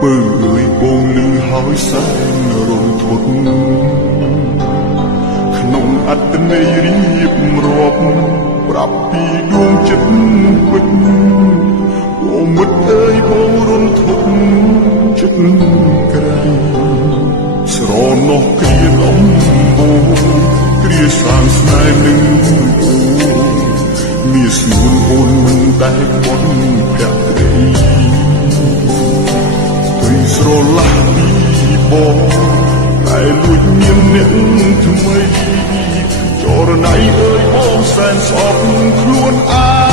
ពើអើយបងលឺហើយសែនរន្ធត់ក្នុងអត្តន័យរៀបរាប់ប្រាប់ពីដួងចិត្តពិតអូមិត្តអើយបងរន្ធត់ចិត្តក្រៃស្រណោះគ្រាដំបូងគ្រាសាងស្នេហ៍នឹងអូមានស្នួនអូនមិនដែលបន់ភក្តីទុយស្រឡះពីបងតែលួចមានអ្នកថ្មីចរណៃអើយបងសែនស្អប់ខ្លួនអា